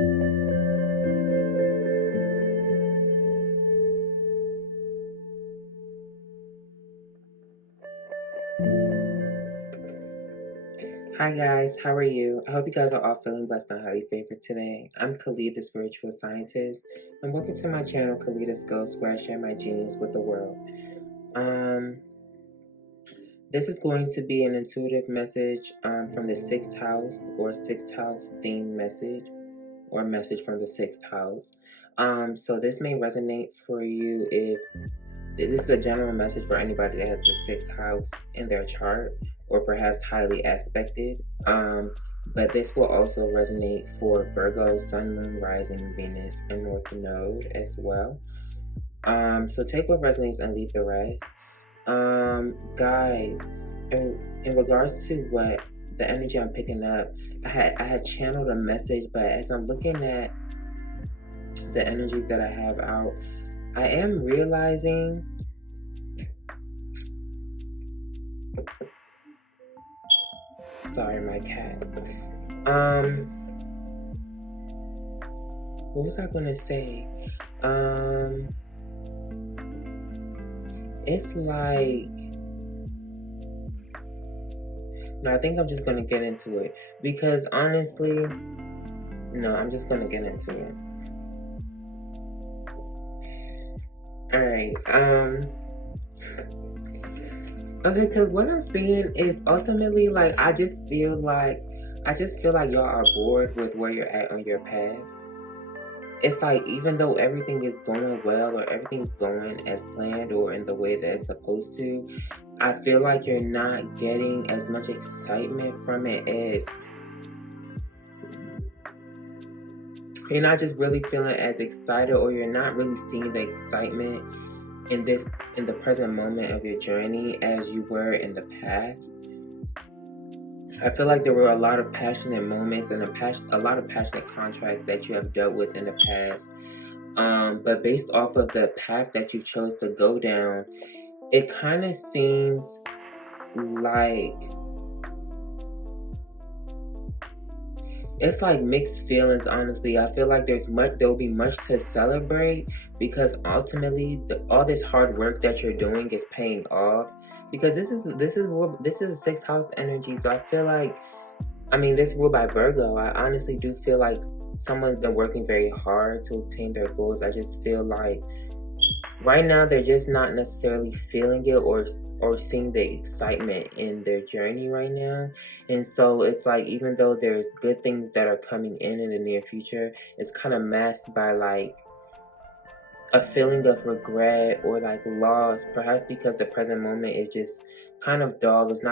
Hi guys, how are you? I hope you guys are all feeling blessed and highly favored today. I'm Khalid, the spiritual scientist, and welcome to my channel, Khalid's Ghost, where I share my genius with the world. This is going to be an intuitive message from the 6th house, or 6th house themed message, or message from the 6th house. So this may resonate for you if this is a general message for anybody that has the 6th house in their chart, or perhaps highly aspected. But this will also resonate for Virgo, Sun, Moon, Rising, Venus, and North Node as well. So take what resonates and leave the rest. Guys, in regards to what the energy I'm picking up, I had channeled a message, but as I'm looking at the energies that I have out, I am realizing sorry, my cat. What was I gonna say? It's like, no, I think I'm just gonna get into it because honestly, no, I'm just gonna get into it. All right. Okay, because what I'm seeing is ultimately like I just feel like y'all are bored with where you're at on your path. It's like even though everything is going well or everything's going as planned or in the way that it's supposed to, I feel like you're not getting as much excitement from it as you're not just really feeling as excited, or you're not really seeing the excitement in the present moment of your journey as you were in the past. I feel like there were a lot of passionate moments and a lot of passionate contracts that you have dealt with in the past. But based off of the path that you chose to go down, it kind of seems like it's like mixed feelings, honestly. I feel like there'll be much to celebrate because ultimately all this hard work that you're doing is paying off. Because this is a 6th house energy, so I feel like, I mean, this ruled by Virgo. I honestly do feel like someone's been working very hard to obtain their goals. I just feel like right now they're just not necessarily feeling it or seeing the excitement in their journey right now. And so it's like, even though there's good things that are coming in the near future, it's kind of masked by like a feeling of regret or like loss, perhaps because the present moment is just kind of dull. It's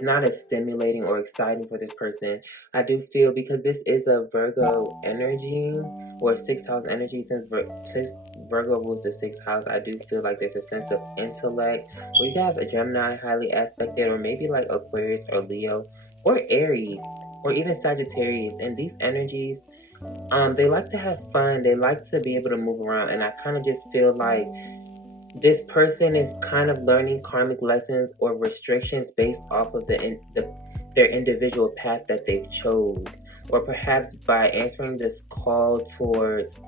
not as stimulating or exciting for this person. I do feel, because this is a Virgo energy or 6th house energy, since Virgo rules the 6th house, I do feel like there's a sense of intellect, or you can have a Gemini highly aspected, or maybe like Aquarius or Leo or Aries or even Sagittarius. And these energies, they like to have fun. They like to be able to move around. And I kind of just feel like this person is kind of learning karmic lessons or restrictions based off of their individual path that they've chose. Or perhaps by answering this call towards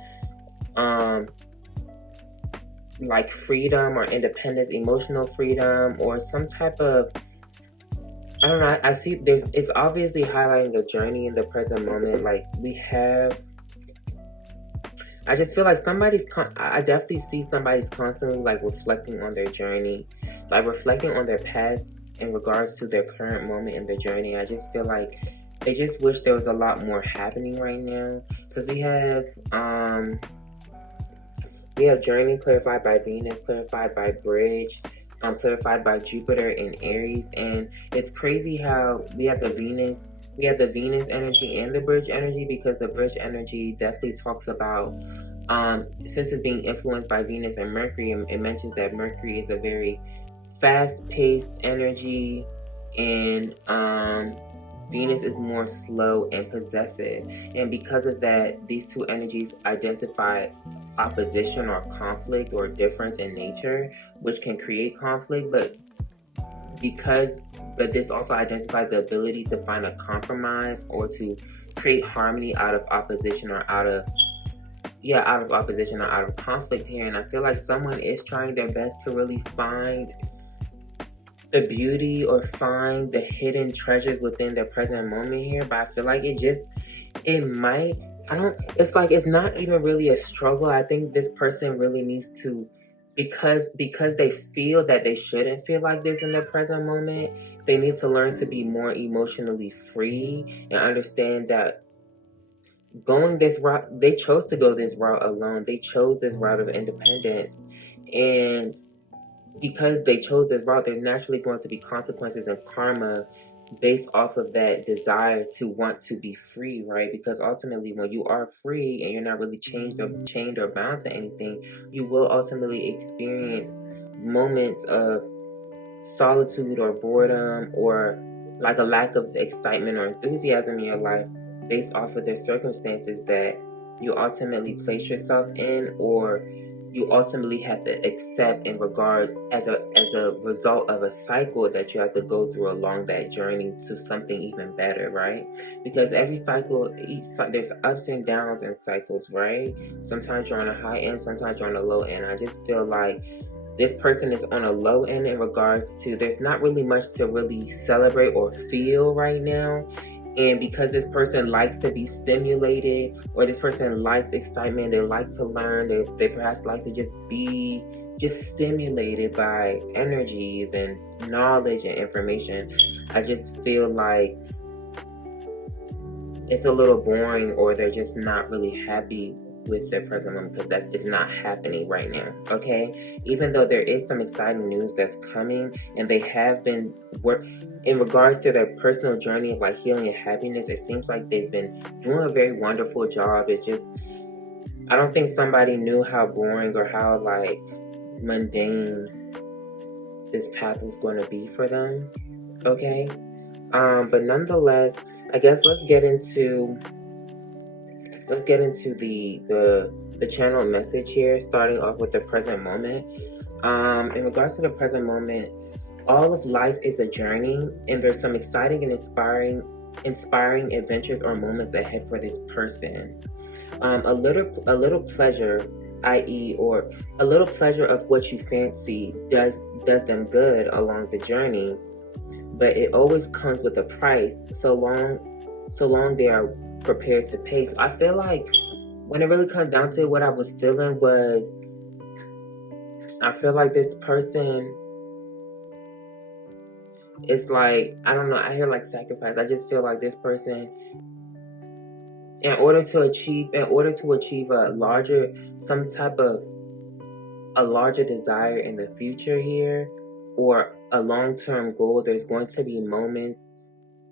like freedom or independence, emotional freedom, or some type of, I don't know, I see it's obviously highlighting a journey in the present moment. Like I just feel like I definitely see somebody's constantly like reflecting on their journey, like reflecting on their past in regards to their current moment in their journey. I just feel like they just wish there was a lot more happening right now, because we have journey clarified by Venus, clarified by bridge, clarified by Jupiter in Aries. And it's crazy how we have the Venus energy and the bridge energy, because the bridge energy definitely talks about, since it's being influenced by Venus and Mercury, it mentions that Mercury is a very fast-paced energy, and Venus is more slow and possessive. And because of that, these two energies identify opposition or conflict or difference in nature, which can create conflict. But this also identifies the ability to find a compromise or to create harmony out of opposition or out of opposition or out of conflict here. And I feel like someone is trying their best to really find the beauty or find the hidden treasures within their present moment here. But I feel like it's not even really a struggle. I think this person really needs to, because they feel that they shouldn't feel like this in their present moment, they need to learn to be more emotionally free and understand that going this route, they chose to go this route alone. They chose this route of independence. And because they chose this route, there's naturally going to be consequences and karma based off of that desire to want to be free, right? Because ultimately, when you are free and you're not really chained or bound to anything, you will ultimately experience moments of solitude or boredom or like a lack of excitement or enthusiasm in your life based off of the circumstances that you ultimately place yourself in, or you ultimately have to accept and regard as a result of a cycle that you have to go through along that journey to something even better, right? Because every cycle, there's ups and downs in cycles, right? Sometimes you're on a high end, sometimes you're on a low end. I just feel like this person is on a low end in regards to there's not really much to really celebrate or feel right now. And because this person likes to be stimulated, or this person likes excitement, they like to learn, they perhaps like to just be stimulated by energies and knowledge and information, I just feel like it's a little boring, or they're just not really happy with their present moment, because that is not happening right now, okay? Even though there is some exciting news that's coming, and they have been in regards to their personal journey of like healing and happiness, it seems like they've been doing a very wonderful job. It's just, I don't think somebody knew how boring or how like mundane this path was going to be for them, okay? But nonetheless, I guess let's get into the channel message here, starting off with the present moment. In regards to the present moment, all of life is a journey, and there's some exciting and inspiring adventures or moments ahead for this person. A little pleasure, i.e., or a little pleasure of what you fancy does them good along the journey, but it always comes with a price, so long they are prepared to pay. So I feel like when it really comes down to it, what I was feeling was, I feel like this person is like, I don't know, I hear like sacrifice. I just feel like this person, in order to achieve a larger desire in the future here, or a long-term goal, there's going to be moments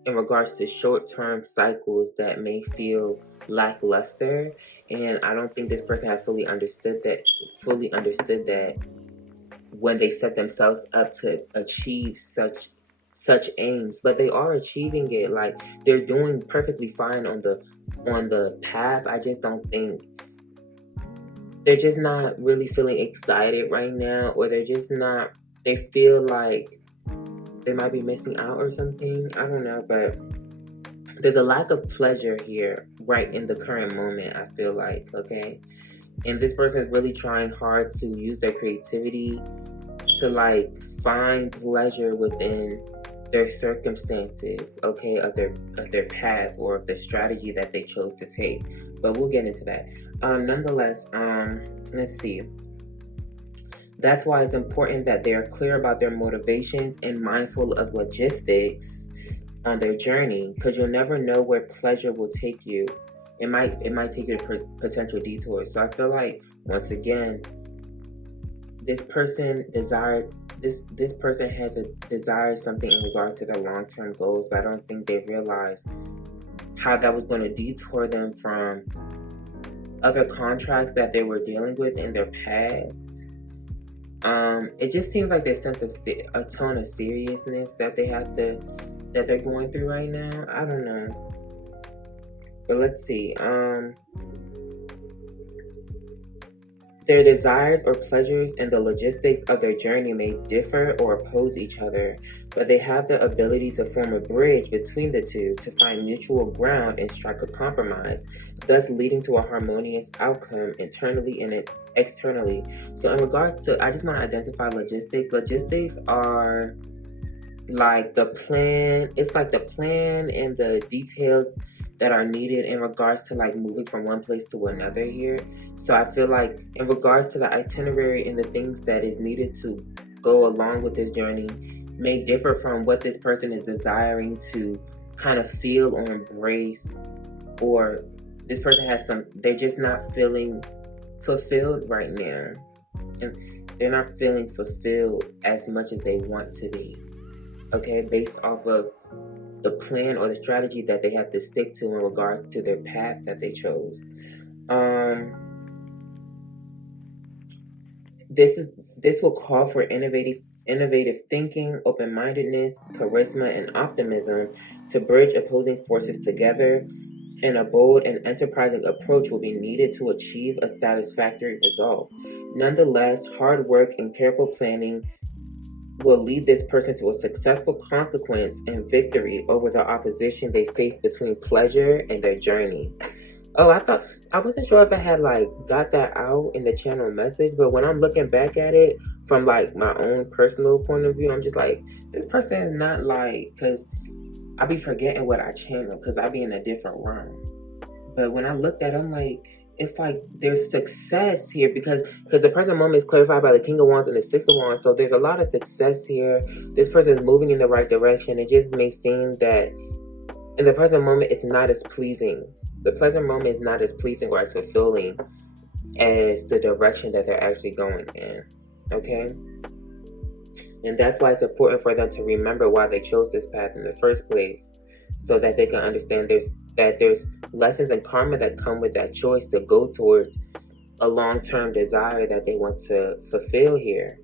in regards to short-term cycles that may feel lackluster. And I don't think this person has fully understood that when they set themselves up to achieve such aims. But they are achieving it. Like, they're doing perfectly fine on the path. I just don't think they're just not really feeling excited right now, or they feel like they might be missing out or something. I don't know, but there's a lack of pleasure here right in the current moment, I feel like, okay? And this person is really trying hard to use their creativity to like find pleasure within their circumstances, okay, of their path or of the strategy that they chose to take. But we'll get into that. Nonetheless, let's see. That's why it's important that they are clear about their motivations and mindful of logistics on their journey, because you'll never know where pleasure will take you. It might take you to potential detours. So I feel like, once again, this person has a desire something in regards to their long-term goals, but I don't think they realized how that was going to detour them from other contracts that they were dealing with in their past. It just seems like there's a tone of seriousness that they're going through right now. I don't know, but let's see. Their desires or pleasures and the logistics of their journey may differ or oppose each other, but they have the ability to form a bridge between the two to find mutual ground and strike a compromise, thus leading to a harmonious outcome internally and externally. So in regards to, I just want to identify logistics. Logistics are like the plan. It's like the plan and the details that are needed in regards to like moving from one place to another here. So I feel like in regards to the itinerary and the things that is needed to go along with this journey may differ from what this person is desiring to kind of feel or embrace, or this person has they're just not feeling fulfilled right now, and they're not feeling fulfilled as much as they want to be, okay, based off of the plan or the strategy that they have to stick to in regards to their path that they chose. This will call for innovative thinking, open-mindedness, charisma, and optimism to bridge opposing forces together, and a bold and enterprising approach will be needed to achieve a satisfactory result. Nonetheless, hard work and careful planning will lead this person to a successful consequence and victory over the opposition they face between pleasure and their journey. Oh, I wasn't sure if I had like got that out in the channel message, but when I'm looking back at it from like my own personal point of view, I'm just like, this person is not like, because I be forgetting what I channel because I be in a different realm. But when I looked at it, I'm like, it's like there's success here because the present moment is clarified by the King of Wands and the Six of Wands. So there's a lot of success here. This person is moving in the right direction. It just may seem that in the present moment, it's not as pleasing. The present moment is not as pleasing or as fulfilling as the direction that they're actually going in. Okay? And that's why it's important for them to remember why they chose this path in the first place, so that they can understand there's lessons and karma that come with that choice to go towards a long-term desire that they want to fulfill here.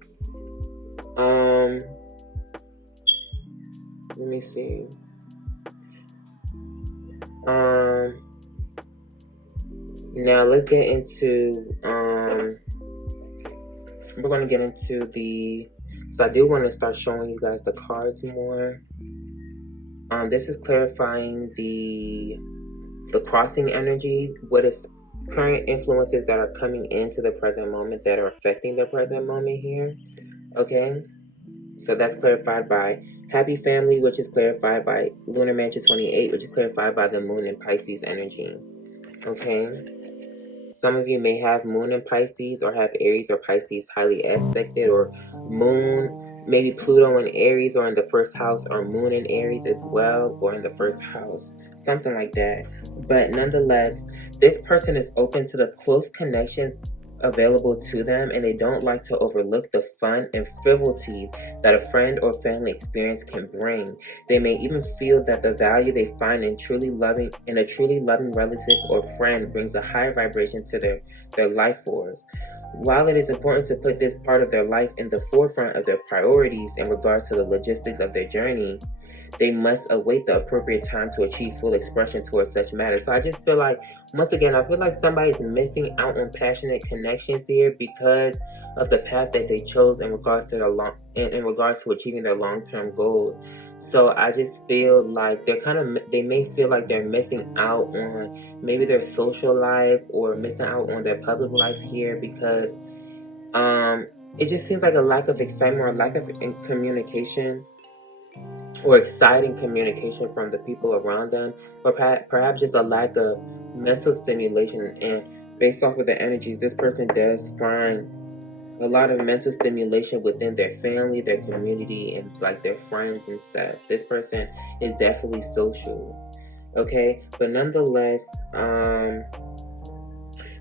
Let me see. Now let's get into we're going to get into so I do want to start showing you guys the cards more. This is clarifying the crossing energy. What is current influences that are coming into the present moment that are affecting the present moment here. Okay, so that's clarified by Happy Family, which is clarified by Lunar Mansion 28, which is clarified by the Moon in Pisces energy. Okay, some of you may have Moon in Pisces or have Aries or Pisces highly aspected, or Moon, maybe Pluto in Aries or in the first house, or Moon in Aries as well, or in the first house, something like that. But nonetheless, this person is open to the close connections available to them, and they don't like to overlook the fun and frivolity that a friend or family experience can bring. They may even feel that the value they find in a truly loving relative or friend brings a higher vibration to their life force. While it is important to put this part of their life in the forefront of their priorities in regards to the logistics of their journey, they must await the appropriate time to achieve full expression towards such matters. So I just feel like, once again, I feel like somebody's missing out on passionate connections here because of the path that they chose in regards to in regards to achieving their long-term goals. So I just feel like they may feel like they're missing out on maybe their social life or missing out on their public life here because it just seems like a lack of excitement or lack of communication, or exciting communication from the people around them, or perhaps just a lack of mental stimulation. And based off of the energies, this person does find a lot of mental stimulation within their family, their community, and like their friends and stuff. This person is definitely social, okay? But nonetheless,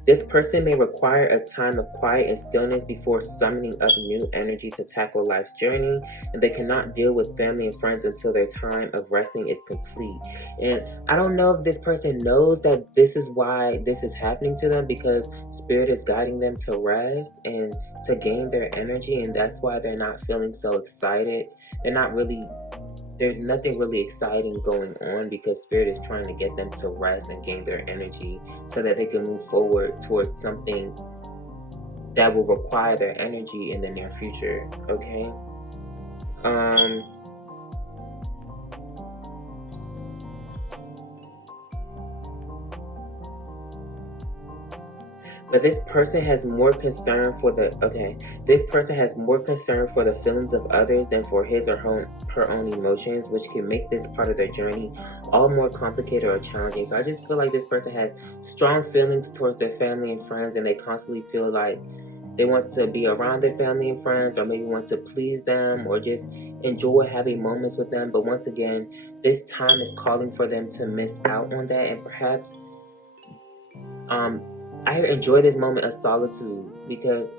this person may require a time of quiet and stillness before summoning up new energy to tackle life's journey, and they cannot deal with family and friends until their time of resting is complete. And I don't know if this person knows that this is why this is happening to them, because Spirit is guiding them to rest and to gain their energy, and that's why they're not feeling so excited. There's nothing really exciting going on because Spirit is trying to get them to rest and gain their energy so that they can move forward towards something that will require their energy in the near future, okay? But this person has more concern for this person has more concern for the feelings of others than for his or her own emotions, which can make this part of their journey all more complicated or challenging. So I just feel like this person has strong feelings towards their family and friends, and they constantly feel like they want to be around their family and friends, or maybe want to please them, or just enjoy having moments with them. But once again, this time is calling for them to miss out on that, and perhaps I enjoy this moment of solitude because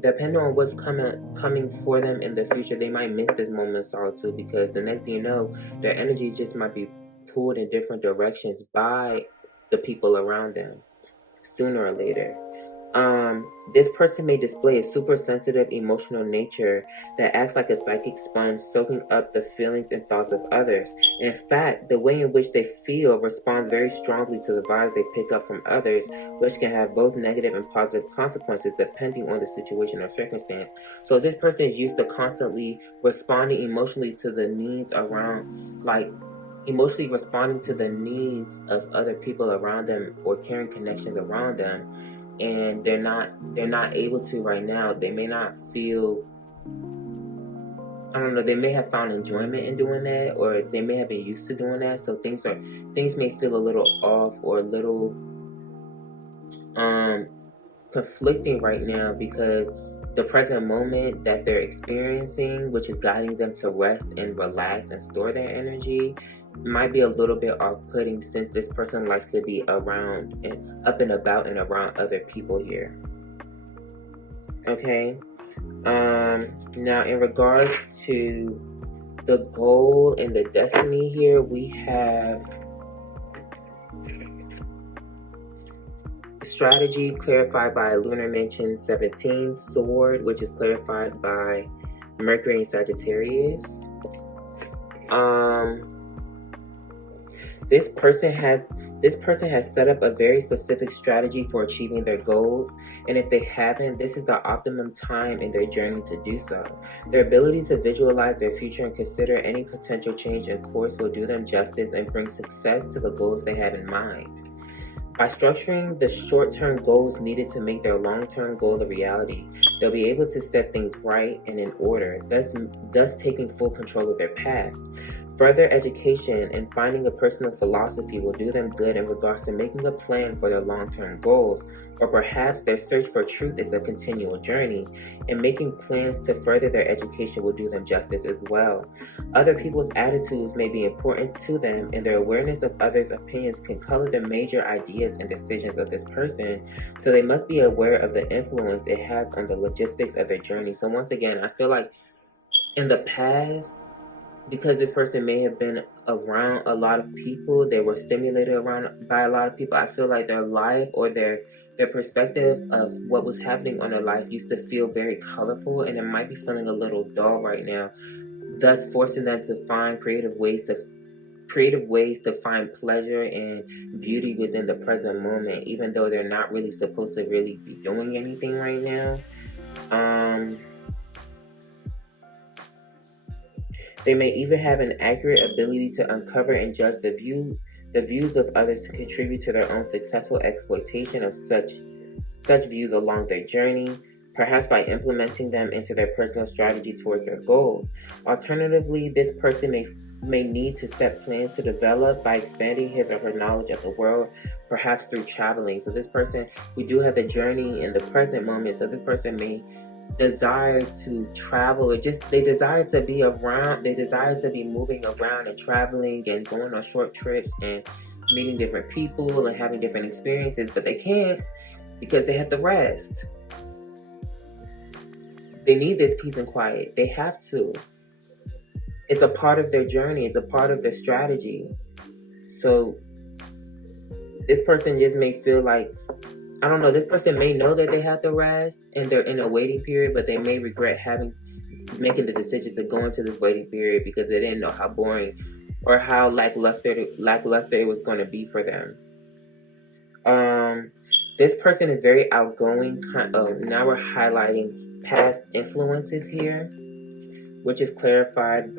depending on what's coming for them in the future, they might miss this moment of solitude, because the next thing you know, their energy just might be pulled in different directions by the people around them sooner or later. This person may display a super sensitive emotional nature that acts like a psychic sponge, soaking up the feelings and thoughts of others. In fact, the way in which they feel responds very strongly to the vibes they pick up from others, which can have both negative and positive consequences depending on the situation or circumstance. So this person is used to constantly responding emotionally to the needs around, emotionally responding to the needs of other people around them, or carrying connections around them, and they're not able to right now. They may not feel, I don't know, they may have found enjoyment in doing that, or they may have been used to doing that. So things may feel a little off, or a little conflicting right now, because the present moment that they're experiencing, which is guiding them to rest and relax and store their energy, might be a little bit off-putting, since this person likes to be around and up and about and around other people here. Okay. Now in regards to the goal and the destiny here, we have strategy clarified by Lunar Mansion 17, sword, which is clarified by Mercury and Sagittarius. This person has set up a very specific strategy for achieving their goals, and if they haven't, this is the optimum time in their journey to do so. Their ability to visualize their future and consider any potential change in course will do them justice and bring success to the goals they have in mind. By structuring the short-term goals needed to make their long-term goal a reality, they'll be able to set things right and in order, thus taking full control of their path. Further education and finding a personal philosophy will do them good in regards to making a plan for their long-term goals, or perhaps their search for truth is a continual journey, and making plans to further their education will do them justice as well. Other people's attitudes may be important to them, and their awareness of others' opinions can color the major ideas and decisions of this person, so they must be aware of the influence it has on the logistics of their journey. So once again, I feel like in the past, because this person may have been around a lot of people, they were stimulated around by a lot of people, I feel like their life, or their perspective of what was happening on their life used to feel very colorful, and it might be feeling a little dull right now, thus forcing them to find creative ways to find pleasure and beauty within the present moment, even though they're not really supposed to really be doing anything right now. They may even have an accurate ability to uncover and judge the views of others to contribute to their own successful exploitation of such views along their journey, perhaps by implementing them into their personal strategy towards their goals. Alternatively, this person may need to set plans to develop by expanding his or her knowledge of the world, perhaps through traveling. So this person, we do have a journey in the present moment, so this person may desire to travel, or just they desire to be around, they desire to be moving around and traveling and going on short trips and meeting different people and having different experiences, but they can't because they have to rest. They need this peace and quiet. They have to. It's a part of their journey. It's a part of their strategy. So this person just may feel like, I don't know, this person may know that they have to rest and they're in a waiting period, but they may regret making the decision to go into this waiting period because they didn't know how boring or how lackluster it was going to be for them. This person is very outgoing. Now we're highlighting past influences here, which is clarified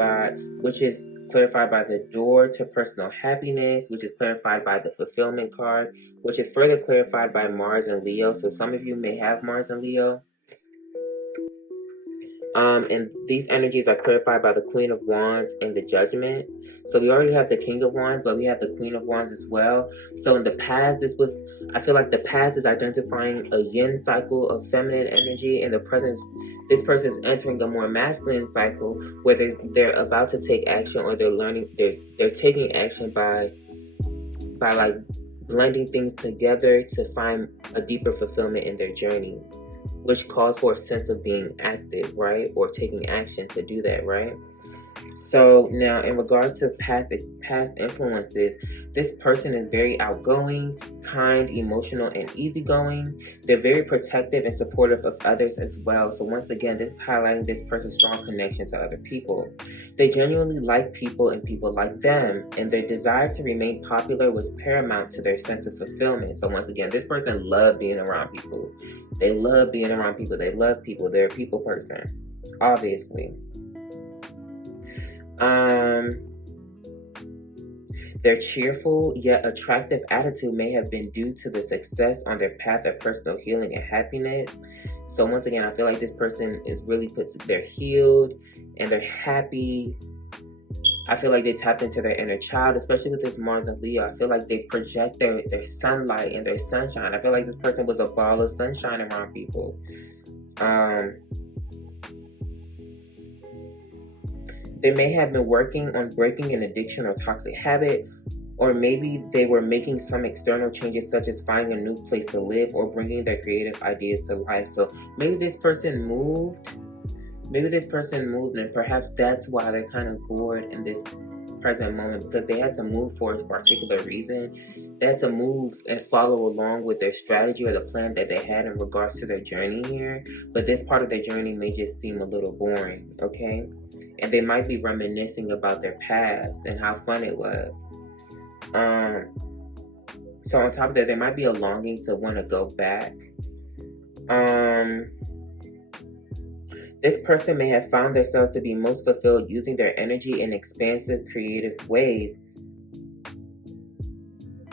clarified by the door to personal happiness, which is clarified by the fulfillment card, which is further clarified by Mars and Leo. So some of you may have Mars and Leo. And these energies are clarified by the Queen of Wands and the Judgment. So we already have the King of Wands, but we have the Queen of Wands as well. So in the past, I feel like the past is identifying a yin cycle of feminine energy, and the present, this person is entering a more masculine cycle where they're about to take action, or they're taking action by like blending things together to find a deeper fulfillment in their journey, which calls for a sense of being active, right? Or taking action to do that, right? So now in regards to past influences, this person is very outgoing, kind, emotional, and easygoing. They're very protective and supportive of others as well. So once again, this is highlighting this person's strong connection to other people. They genuinely like people and people like them, and their desire to remain popular was paramount to their sense of fulfillment. So once again, this person loves being around people. They love being around people. They love people. They're a people person, obviously. Their cheerful yet attractive attitude may have been due to the success on their path of personal healing and happiness. So once again, I feel like this person is really they're healed and they're happy. I feel like they tapped into their inner child, especially with this Mars and Leo. I feel like they project their sunlight and their sunshine. I feel like this person was a ball of sunshine around people. They may have been working on breaking an addiction or toxic habit, or maybe they were making some external changes such as finding a new place to live or bringing their creative ideas to life. So maybe this person moved, and perhaps that's why they're kind of bored in this present moment, because they had to move for a particular reason. They had to move and follow along with their strategy or the plan that they had in regards to their journey here. But this part of their journey may just seem a little boring, okay? And they might be reminiscing about their past and how fun it was. So on top of that, there might be a longing to want to go back. This person may have found themselves to be most fulfilled using their energy in expansive, creative ways.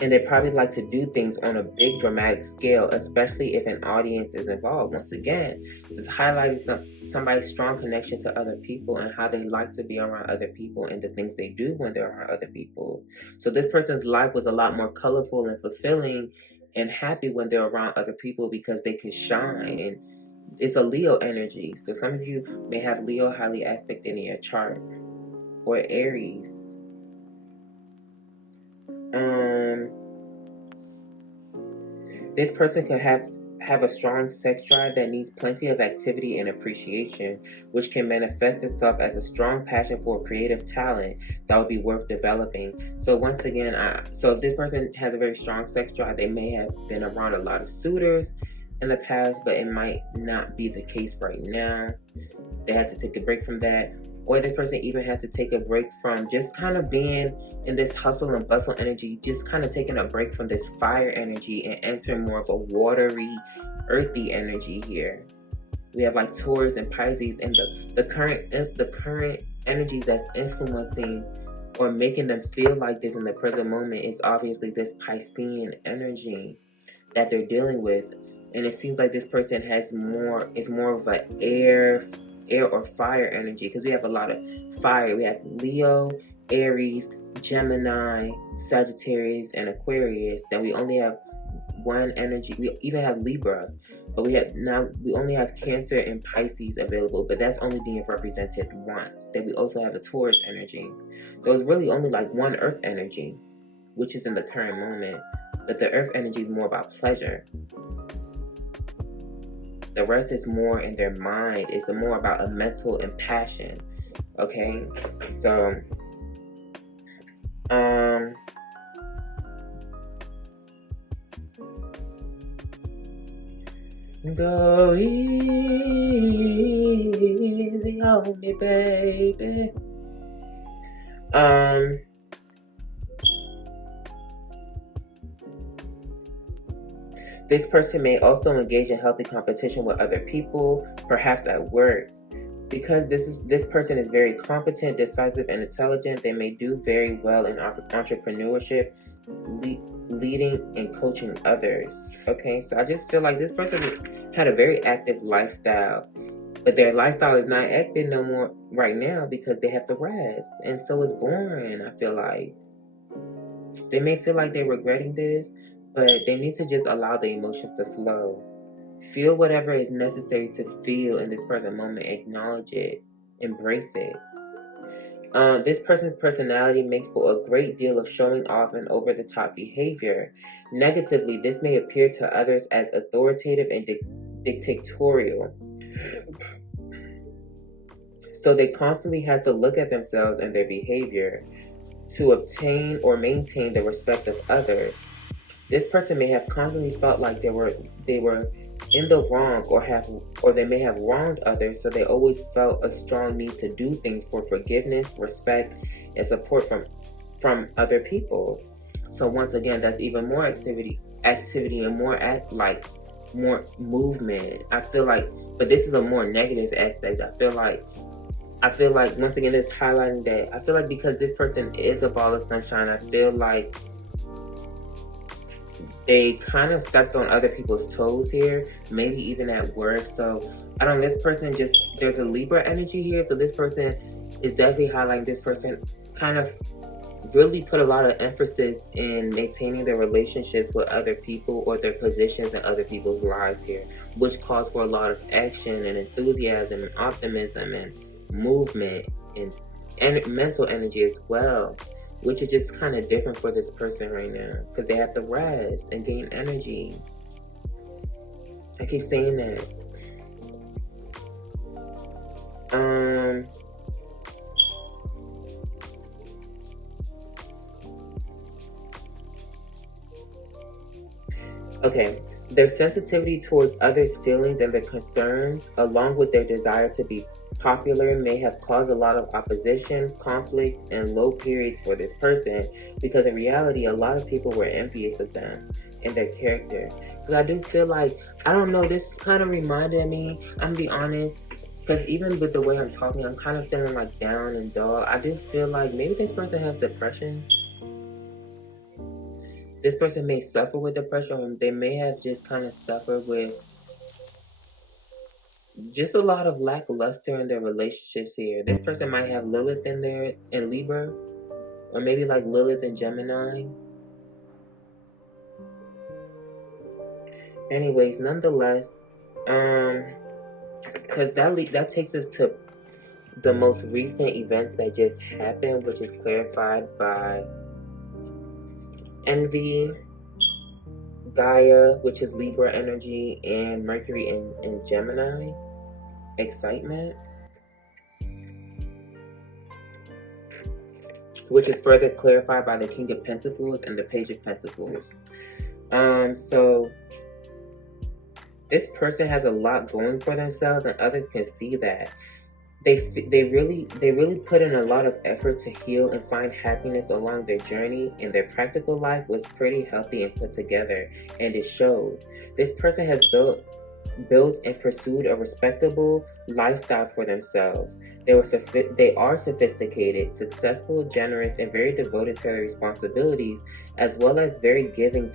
And they probably like to do things on a big, dramatic scale, especially if an audience is involved. Once again, it's highlighting somebody's strong connection to other people and how they like to be around other people and the things they do when they're around other people. So this person's life was a lot more colorful and fulfilling and happy when they're around other people because they could shine. And it's a Leo energy. So some of you may have Leo highly aspected in your chart, or Aries. This person could have a strong sex drive that needs plenty of activity and appreciation, which can manifest itself as a strong passion for creative talent that would be worth developing. So once again, so if this person has a very strong sex drive, they may have been around a lot of suitors in the past, but it might not be the case right now. They had to take a break from that. Or this person even had to take a break from just kind of being in this hustle and bustle energy, just kind of taking a break from this fire energy and entering more of a watery, earthy energy here. We have like Taurus and Pisces, and the current energies that's influencing or making them feel like this in the present moment is obviously this Piscean energy that they're dealing with. And it seems like this person is more of an air or fire energy, because we have a lot of fire. We have Leo, Aries, Gemini, Sagittarius, and Aquarius. Then we only have one energy. We even have Libra, but we only have Cancer and Pisces available, but that's only being represented once. Then we also have a Taurus energy. So it's really only like one Earth energy, which is in the current moment. But the Earth energy is more about pleasure. The rest is more in their mind. It's more about a mental and passion. Okay? So, go easy on me, baby. This person may also engage in healthy competition with other people, perhaps at work. because this person is very competent, decisive, and intelligent, they may do very well in entrepreneurship, leading and coaching others. Okay, so I just feel like this person had a very active lifestyle, but their lifestyle is not active no more right now because they have to rest, and so it's boring. I feel like they may feel like they're regretting this, but they need to just allow the emotions to flow. Feel whatever is necessary to feel in this present moment. Acknowledge it. Embrace it. This person's personality makes for a great deal of showing off and over-the-top behavior. Negatively, this may appear to others as authoritative and dictatorial. So they constantly have to look at themselves and their behavior to obtain or maintain the respect of others. This person may have constantly felt like they were in the wrong, or they may have wronged others, so they always felt a strong need to do things for forgiveness, respect, and support from other people. So once again, that's even more activity and more movement. I feel like, but this is a more negative aspect. I feel like once again, this highlighting that I feel like because this person is a ball of sunshine, I feel like they kind of stepped on other people's toes here, maybe even at work. So I don't know, this person there's a Libra energy here, so this person is definitely highlighting this person kind of really put a lot of emphasis in maintaining their relationships with other people or their positions in other people's lives here, which calls for a lot of action and enthusiasm and optimism and movement and mental energy as well, which is just kind of different for this person right now because they have to rest and gain energy. I keep saying that. Okay. Their sensitivity towards others' feelings and their concerns, along with their desire to be popular, may have caused a lot of opposition, conflict, and low periods for this person, because in reality, a lot of people were envious of them and their character. Because I do feel like, I don't know, this kind of reminded me, I'm gonna be honest, because even with the way I'm talking, I'm kind of feeling like down and dull. I do feel like maybe this person has depression. This person may suffer with depression, or they may have just kind of suffered with just a lot of lackluster in their relationships here. This person might have Lilith in there in Libra, or maybe like Lilith in Gemini. Anyways, nonetheless, because that takes us to the most recent events that just happened, which is clarified by Envy, Gaia, which is Libra energy, and Mercury in Gemini, excitement, which is further clarified by the King of Pentacles and the Page of Pentacles. So this person has a lot going for themselves, and others can see that. They really put in a lot of effort to heal and find happiness along their journey, and their practical life was pretty healthy and put together, and it showed. This person has built and pursued a respectable lifestyle for themselves. They are sophisticated, successful, generous, and very devoted to their responsibilities, as well as very giving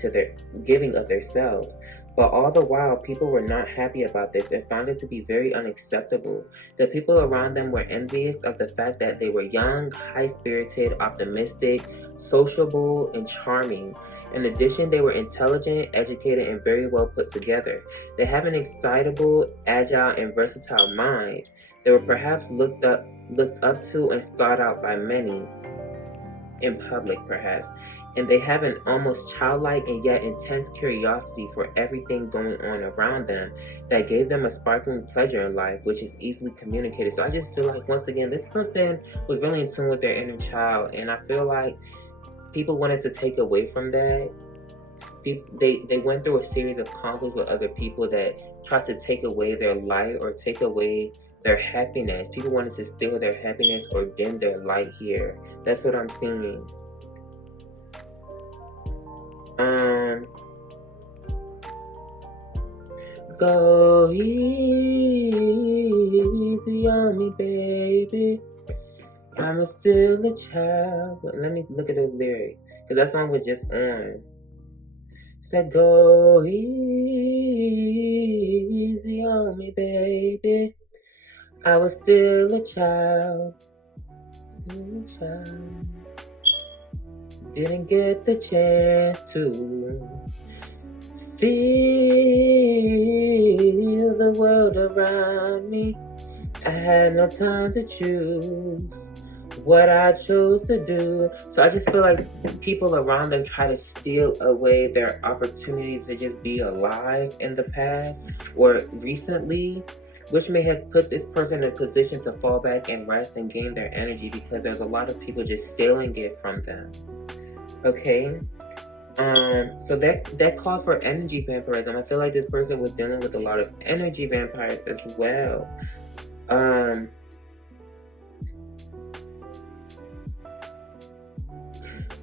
of themselves. But all the while, people were not happy about this and found it to be very unacceptable. The people around them were envious of the fact that they were young, high-spirited, optimistic, sociable, and charming. In addition, they were intelligent, educated, and very well put together. They have an excitable, agile, and versatile mind. They were perhaps looked up to and sought out by many, in public perhaps. And they have an almost childlike and yet intense curiosity for everything going on around them that gave them a sparkling pleasure in life, which is easily communicated. So I just feel like, once again, this person was really in tune with their inner child, and I feel like people wanted to take away from that. They went through a series of conflict with other people that tried to take away their light or take away their happiness. People wanted to steal their happiness or dim their light here. That's what I'm seeing. Go easy easy on me, baby. I'm still a child. But let me look at those lyrics, because that song was just on. Said, go easy on me, baby. I was still a child. Still a child. Didn't get the chance to feel the world around me. I had no time to choose what I chose to do. So I just feel like people around them try to steal away their opportunities to just be alive in the past or recently, which may have put this person in a position to fall back and rest and gain their energy, because there's a lot of people just stealing it from them. Okay? So that calls for energy vampirism. I feel like this person was dealing with a lot of energy vampires as well.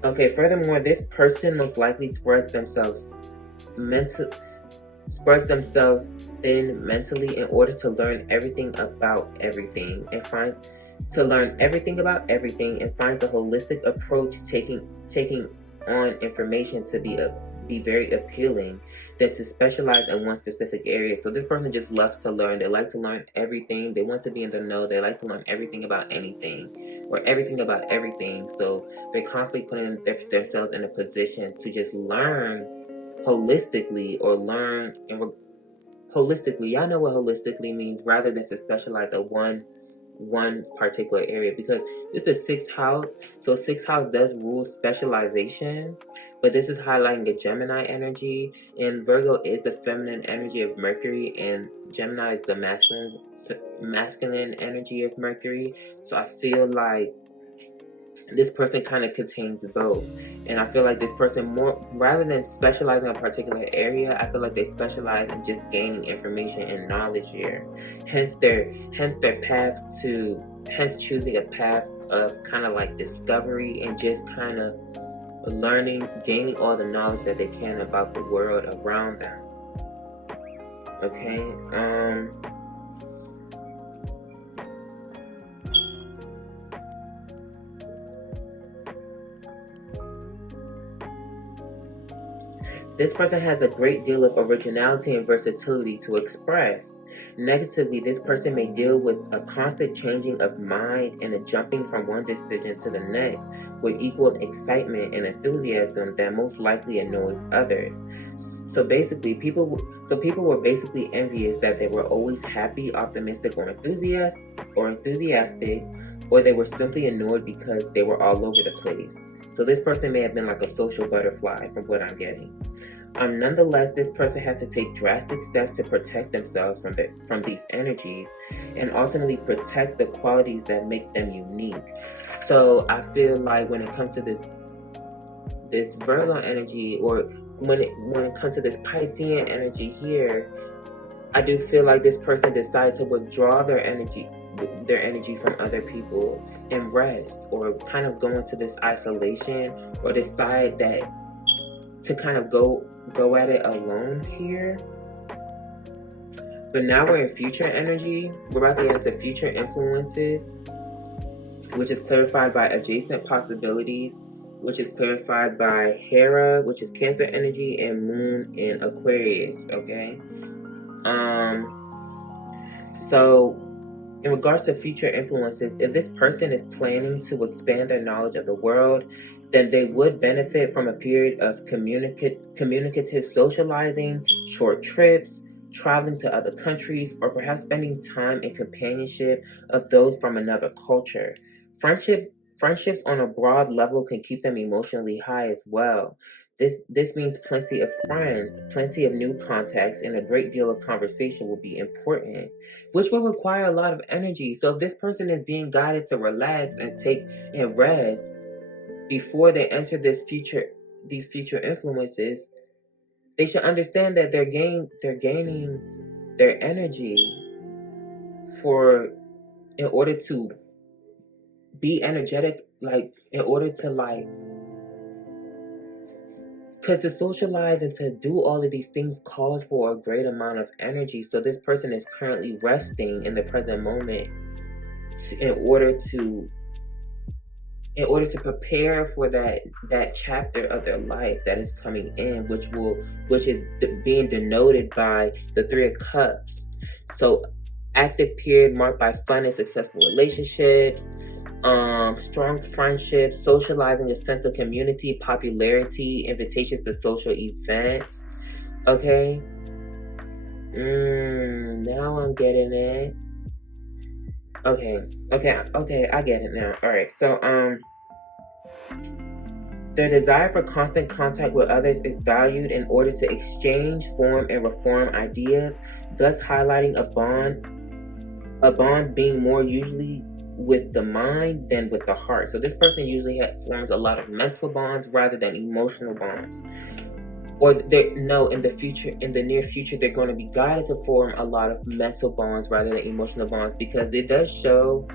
Okay, furthermore, this person most likely spreads themselves thin mentally in order to learn everything about everything and find the holistic approach, taking on information to be very appealing than to specialize in one specific area. So this person just loves to learn. They like to learn everything. They want to be in the know. They like to learn everything about anything or everything about everything. So they're constantly putting themselves in a position to just learn holistically or learn holistically. Y'all know what holistically means, rather than to specialize in one particular area, because it's the sixth house. So sixth house does rule specialization, but this is highlighting the Gemini energy, and Virgo is the feminine energy of Mercury, and Gemini is the masculine energy of Mercury. So I feel like this person kind of contains both, and I feel like this person, more rather than specializing in a particular area, I feel like they specialize in just gaining information and knowledge here. Hence choosing a path of kind of like discovery and just kind of learning, gaining all the knowledge that they can about the world around them. Okay. This person has a great deal of originality and versatility to express. Negatively, this person may deal with a constant changing of mind and a jumping from one decision to the next with equal excitement and enthusiasm that most likely annoys others. So basically, people were basically envious that they were always happy, optimistic, or enthusiastic, or they were simply annoyed because they were all over the place. So this person may have been like a social butterfly, from what I'm getting. Nonetheless, this person had to take drastic steps to protect themselves from these energies and ultimately protect the qualities that make them unique. So I feel like when it comes to this Virgo energy, or when it comes to this Piscean energy here, I do feel like this person decides to withdraw their energy from other people and rest, or kind of go into this isolation, or decide that to kind of go at it alone here. But now we're in future energy. We're about to get into future influences, which is clarified by adjacent possibilities, which is clarified by Hera, which is Cancer energy, and Moon in Aquarius. Okay. So in regards to future influences, if this person is planning to expand their knowledge of the world, then they would benefit from a period of communicative socializing, short trips, traveling to other countries, or perhaps spending time in companionship of those from another culture. Friendships on a broad level can keep them emotionally high as well. This means plenty of friends, plenty of new contacts, and a great deal of conversation will be important, which will require a lot of energy. So if this person is being guided to relax and take and rest before they enter these future influences, they should understand that they're gaining their energy in order to be energetic, like in order to like Because to socialize and to do all of these things calls for a great amount of energy. So this person is currently resting in the present moment in order to prepare for that chapter of their life that is coming in, which is being denoted by the Three of Cups. So active period marked by fun and successful relationships, strong friendships, socializing, a sense of community, popularity, invitations to social events. Okay. Now I'm getting it. Okay, I get it now. Alright, so, the desire for constant contact with others is valued in order to exchange, form, and reform ideas, thus highlighting a bond being more usually with the mind than with the heart. So this person usually forms a lot of mental bonds rather than emotional bonds. Or in the near future, they're going to be guided to form a lot of mental bonds rather than emotional bonds, because it does show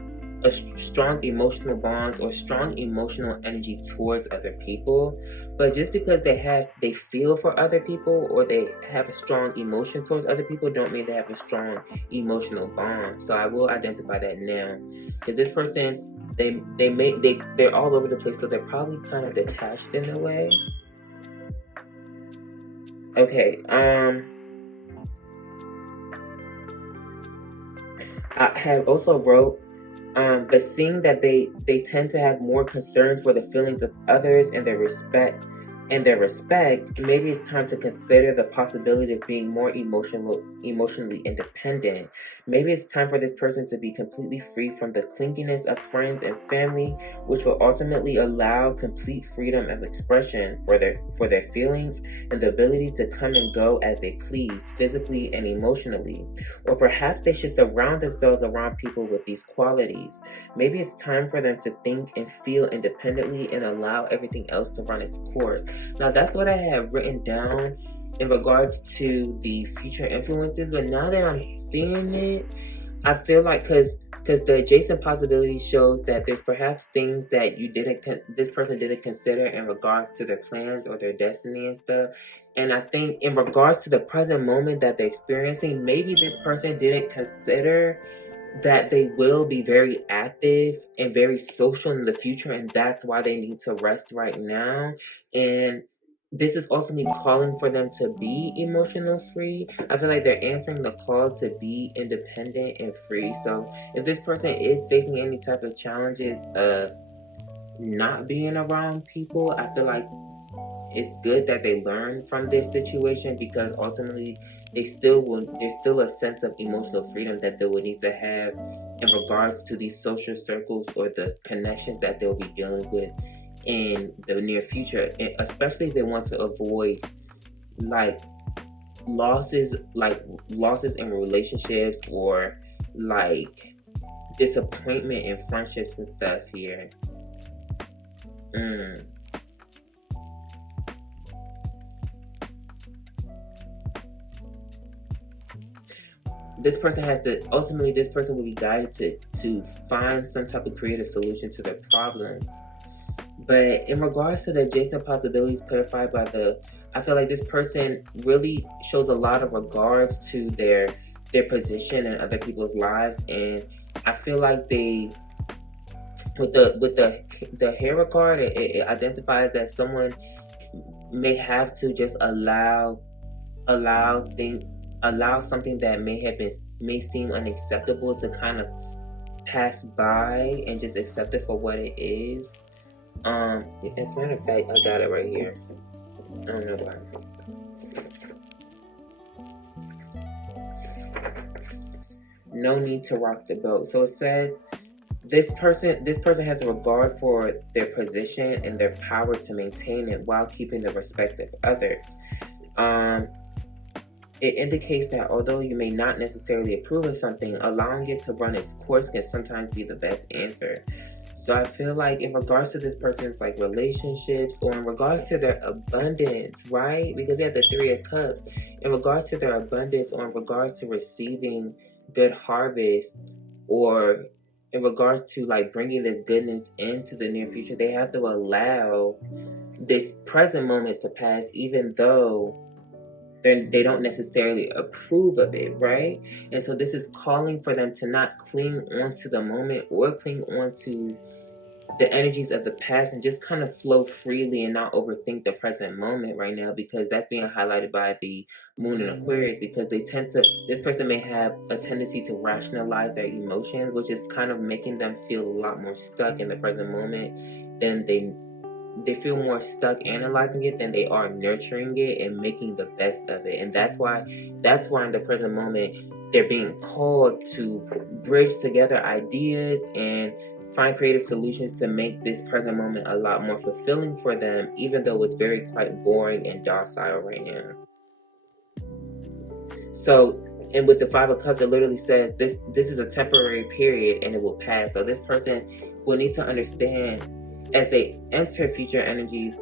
a strong emotional bonds or strong emotional energy towards other people. But just because they feel for other people or they have a strong emotion towards other people, don't mean they have a strong emotional bond. So I will identify that now, because this person, they're all over the place, so they're probably kind of detached in a way. Okay, I have also wrote, but seeing that they tend to have more concern for the feelings of others and their respect, maybe it's time to consider the possibility of being more emotionally independent. Maybe it's time for this person to be completely free from the clinginess of friends and family, which will ultimately allow complete freedom of expression for their feelings and the ability to come and go as they please, physically and emotionally. Or perhaps they should surround themselves around people with these qualities. Maybe it's time for them to think and feel independently and allow everything else to run its course. Now, that's what I have written down in regards to the future influences. But now that I'm seeing it, I feel like because the adjacent possibility shows that there's perhaps things that this person didn't consider in regards to their plans or their destiny and stuff. And I think in regards to the present moment that they're experiencing, maybe this person didn't consider that they will be very active and very social in the future, and that's why they need to rest right now. And this is ultimately calling for them to be emotional free. I feel like they're answering the call to be independent and free. So if this person is facing any type of challenges of not being around people, I feel like it's good that they learn from this situation, because ultimately there's still a sense of emotional freedom that they will need to have in regards to these social circles or the connections that they'll be dealing with in the near future, and especially if they want to avoid like losses in relationships, or like disappointment in friendships and stuff here. This person will be guided to find some type of creative solution to their problem. But in regards to the adjacent possibilities clarified by I feel like this person really shows a lot of regards to their position in other people's lives, and I feel like they, with the hero card, it identifies that someone may have to just allow something that may seem unacceptable to kind of pass by and just accept it for what it is. As a matter of fact, I got it right here. I don't know why. No need to rock the boat. So it says this person has a regard for their position and their power to maintain it while keeping the respect of others. It indicates that although you may not necessarily approve of something, allowing it to run its course can sometimes be the best answer. So I feel like in regards to this person's like relationships, or in regards to their abundance, right? Because they have the Three of Cups. In regards to their abundance, or in regards to receiving good harvest, or in regards to like bringing this goodness into the near future, they have to allow this present moment to pass, even though they don't necessarily approve of it, right? And so this is calling for them to not cling on to the moment or cling on to the energies of the past, and just kind of flow freely and not overthink the present moment right now, because that's being highlighted by the moon in Aquarius, because this person may have a tendency to rationalize their emotions, which is kind of making them feel a lot more stuck in the present moment than they feel more stuck analyzing it than they are nurturing it and making the best of it. And that's why in the present moment they're being called to bridge together ideas and find creative solutions to make this present moment a lot more fulfilling for them, even though it's very quite boring and docile right now. So, and with the Five of Cups, it literally says this is a temporary period and it will pass. So this person will need to understand as they enter future energies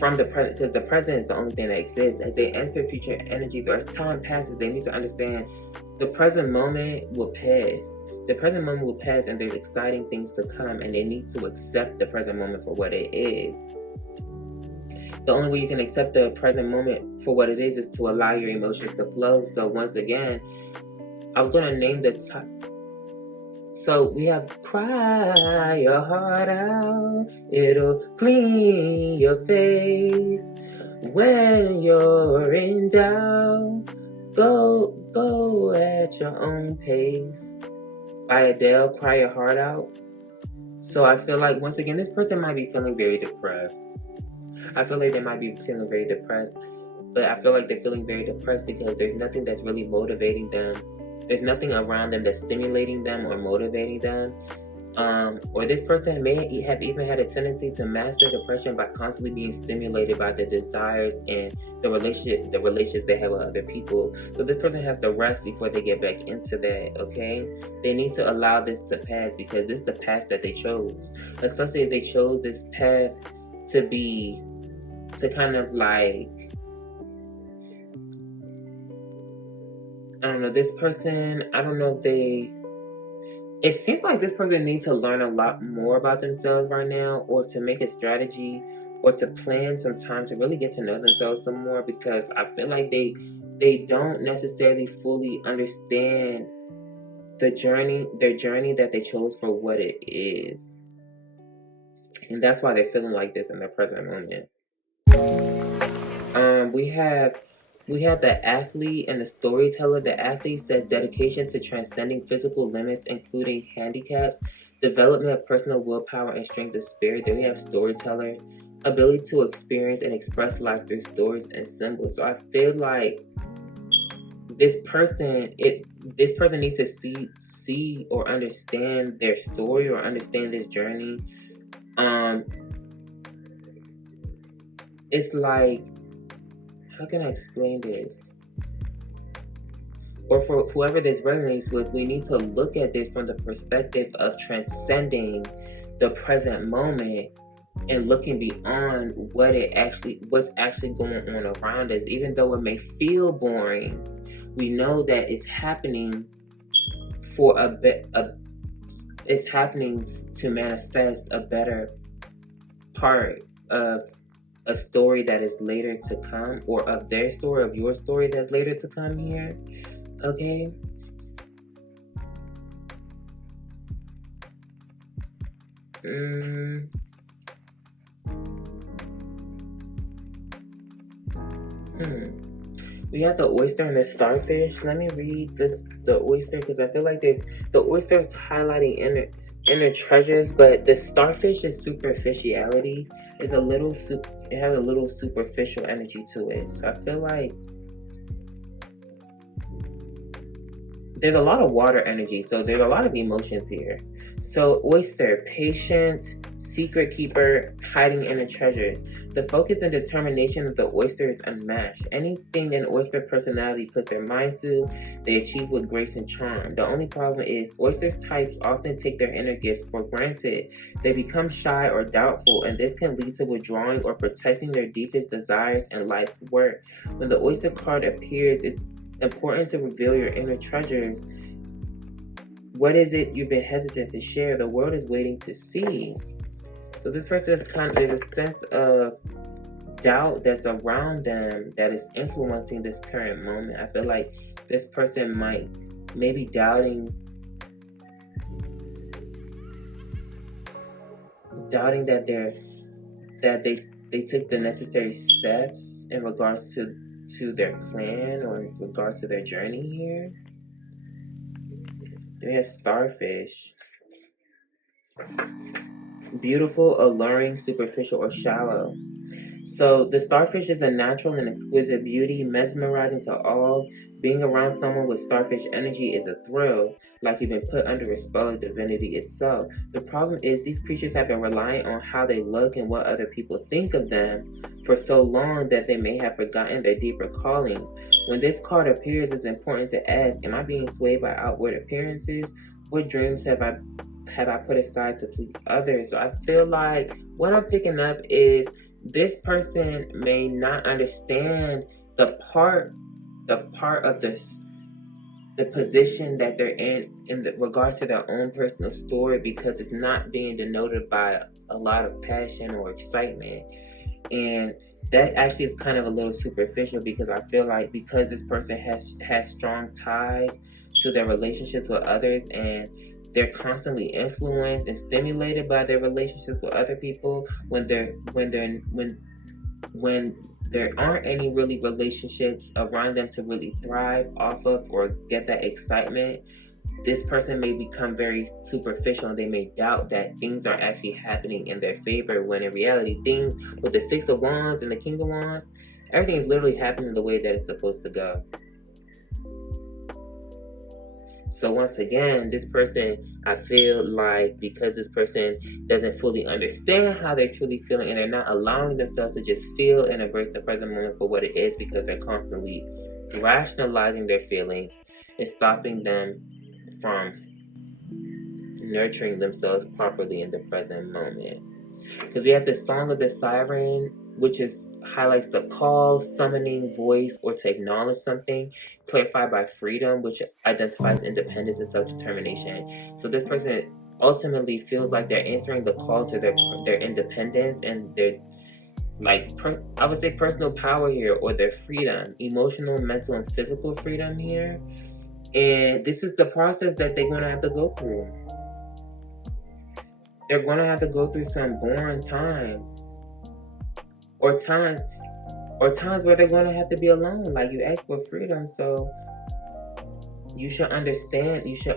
from the present, because the present is the only thing that exists. As they enter future energies, or as time passes, they need to understand the present moment will pass. The present moment will pass, and there's exciting things to come, and they need to accept the present moment for what it is. The only way you can accept the present moment for what it is to allow your emotions to flow. So once again, I was going to name the top. So we have cry your heart out, it'll clean your face. When you're in doubt, go at your own pace. By Adele, Cry Your Heart Out. So I feel like, once again, this person might be feeling very depressed. I feel like they might be feeling very depressed, but I feel like they're feeling very depressed because there's nothing that's really motivating them. There's nothing around them that's stimulating them or motivating them. Or this person may have even had a tendency to master depression by constantly being stimulated by the desires and the relationships they have with other people. So this person has to rest before they get back into that, okay? They need to allow this to pass, because this is the path that they chose. Especially if they chose this path to kind of like, I don't know, this person, I don't know if it seems like this person needs to learn a lot more about themselves right now, or to make a strategy, or to plan some time to really get to know themselves some more, because I feel like they don't necessarily fully understand their journey that they chose for what it is. And that's why they're feeling like this in the present moment. We have the athlete and the storyteller. The athlete says dedication to transcending physical limits, including handicaps, development of personal willpower and strength of spirit. Then we have storyteller, ability to experience and express life through stories and symbols. So I feel like this person needs to see or understand their story, or understand this journey. It's like, how can I explain this? Or for whoever this resonates with, we need to look at this from the perspective of transcending the present moment and looking beyond what's actually going on around us. Even though it may feel boring, we know that it's happening for it's happening to manifest a better part of a story that is later to come, or of their story, of your story that's later to come here. Okay? We have the oyster and the starfish. Let me read the oyster, because I feel like the oyster is highlighting inner treasures, but the starfish is superficiality. It has a little superficial energy to it. So I feel like there's a lot of water energy, so there's a lot of emotions here. So oyster, patient, secret keeper, hiding inner treasures. The focus and determination of the oyster is unmatched. Anything an oyster personality puts their mind to, they achieve with grace and charm. The only problem is oyster types often take their inner gifts for granted. They become shy or doubtful, and this can lead to withdrawing or protecting their deepest desires and life's work. When the oyster card appears, it's important to reveal your inner treasures. What is it you've been hesitant to share? The world is waiting to see. So this person is there's a sense of doubt that's around them that is influencing this current moment. I feel like this person might maybe doubting that they took the necessary steps in regards to their plan or in regards to their journey here. We have Starfish. Beautiful, alluring, superficial, or shallow. So the starfish is a natural and exquisite beauty, mesmerizing to all. Being around someone with starfish energy is a thrill, like you've been put under a spell of divinity itself. The problem is these creatures have been relying on how they look and what other people think of them for so long that they may have forgotten their deeper callings. When this card appears, it's important to ask, am I being swayed by outward appearances? What dreams have I put aside to please others? So I feel like what I'm picking up is this person may not understand the part of this, the position that they're in regards to their own personal story, because it's not being denoted by a lot of passion or excitement. And that actually is kind of a little superficial, because I feel like because this person has strong ties to their relationships with others, and they're constantly influenced and stimulated by their relationships with other people, when there aren't any really relationships around them to really thrive off of or get that excitement, this person may become very superficial, and they may doubt that things are actually happening in their favor, when in reality, things with the Six of Wands and the King of Wands, everything is literally happening the way that it's supposed to go. So once again, this person, I feel like because this person doesn't fully understand how they're truly feeling, and they're not allowing themselves to just feel and embrace the present moment for what it is, because they're constantly rationalizing their feelings, it's stopping them from nurturing themselves properly in the present moment. Because we have the Song of the Siren, which highlights the call, summoning, voice, or to acknowledge something, clarified by freedom, which identifies independence and self-determination. So this person ultimately feels like they're answering the call to their independence and their, I would say, personal power here, or their freedom, emotional, mental, and physical freedom here. And this is the process that they're going to have to go through. They're going to have to go through some boring times. Or times where they're going to have to be alone. Like, you ask for freedom, so you should understand. You should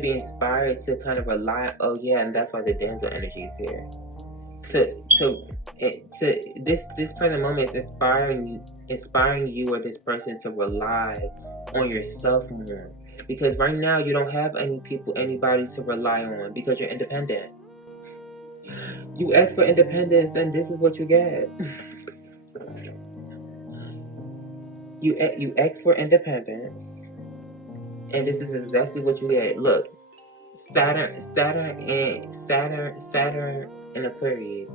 be inspired to kind of rely. Oh yeah, and that's why the damsel energy is here. This present moment is inspiring you or this person to rely on yourself more. Because right now you don't have anybody to rely on, because you're independent. You ask for independence, and this is what you get. You ask for independence, and this is exactly what you get. Look, Saturn in Aquarius.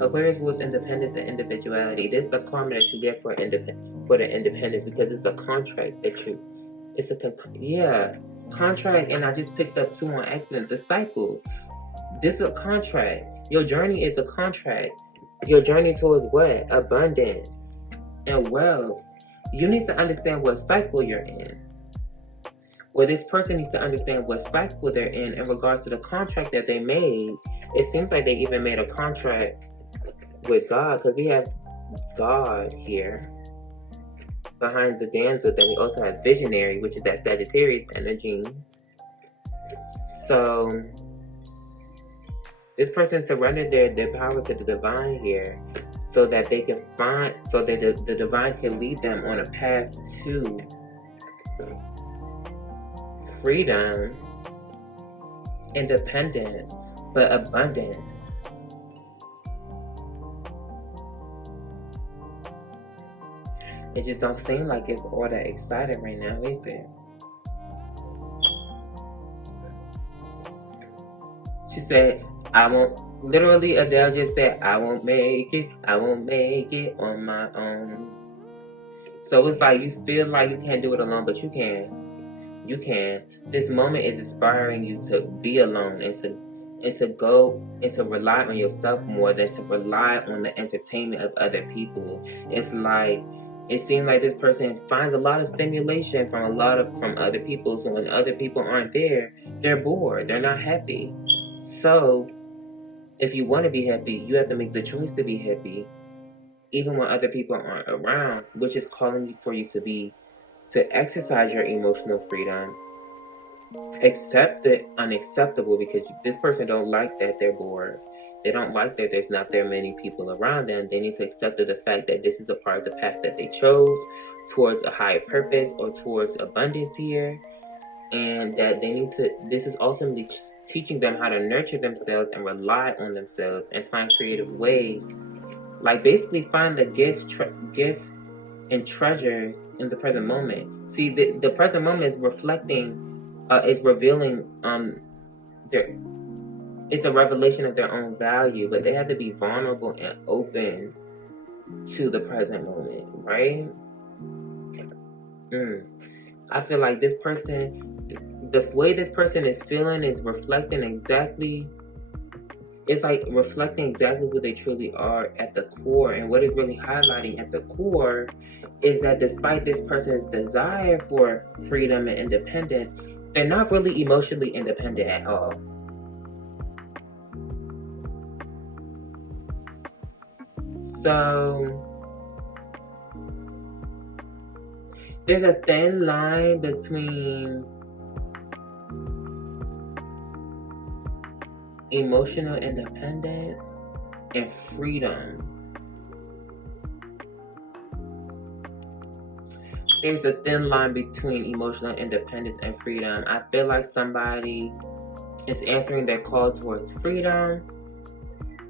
Aquarius was independence and individuality. This is the karma that you get for the independence, because it's a contract contract. And I just picked up 2 on accident. The cycle. This is a contract. Your journey is a contract. Your journey towards what? Abundance and wealth. You need to understand what cycle you're in. Well, this person needs to understand what cycle they're in regards to the contract that they made. It seems like they even made a contract with God, because we have God here behind the damsel. Then we also have visionary, which is that Sagittarius energy. So this person surrendered their power to the divine here, so that they can so that the divine can lead them on a path to freedom, independence, but abundance. It just don't seem like it's all that exciting right now, is it? She said, I won't, literally Adele just said, I won't make it on my own. So it's like you feel like you can't do it alone, but you can. You can. This moment is inspiring you to be alone and and to go and to rely on yourself more than to rely on the entertainment of other people. It's like it seems like this person finds a lot of stimulation from other people. So when other people aren't there, they're bored. They're not happy. So if you want to be happy, you have to make the choice to be happy, even when other people aren't around, which is calling for you to exercise your emotional freedom. Accept the unacceptable, because this person don't like that they're bored. They don't like that there's not that many people around them. They need to accept the fact that this is a part of the path that they chose towards a higher purpose or towards abundance here, and that this is ultimately teaching them how to nurture themselves and rely on themselves and find creative ways, like basically find the gift and treasure in the present moment. See, the present moment is reflecting, is revealing it's a revelation of their own value, but they have to be vulnerable and open to the present moment, right? I feel like this person, the way this person is feeling is reflecting exactly, it's like reflecting exactly who they truly are at the core. And what is really highlighting at the core is that despite this person's desire for freedom and independence, they're not really emotionally independent at all. So there's a thin line between emotional independence and freedom. There's a thin line between emotional independence and freedom. I feel like somebody is answering their call towards freedom,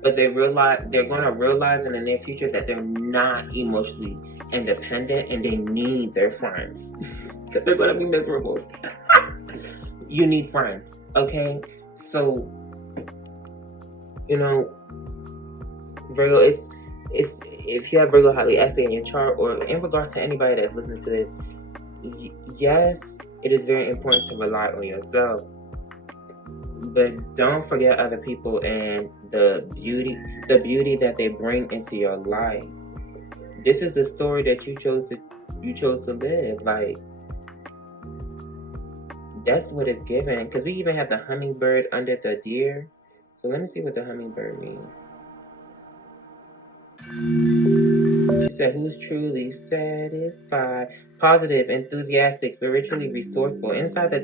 but they're going to realize in the near future that they're not emotionally independent and they need their friends because they're going to be miserable. You need friends, okay? So, Virgo, it's if you have Virgo highly aspect in your chart, or in regards to anybody that's listening to this, yes, it is very important to rely on yourself, but don't forget other people and the beauty that they bring into your life. This is the story that you chose to live. Like, that's what it's given. Because we even have the hummingbird under the deer. So let me see what the hummingbird means. She said, who's truly satisfied, positive, enthusiastic, spiritually resourceful. Inside the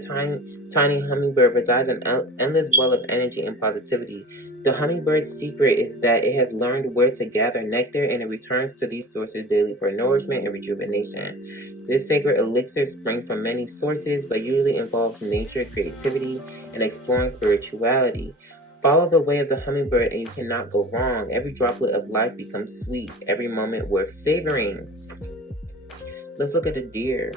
tiny hummingbird resides an endless well of energy and positivity. The hummingbird's secret is that it has learned where to gather nectar, and it returns to these sources daily for nourishment and rejuvenation. This sacred elixir springs from many sources, but usually involves nature, creativity, and exploring spirituality. Follow the way of the hummingbird and you cannot go wrong. Every droplet of life becomes sweet, every moment worth savoring. Let's look at the deer.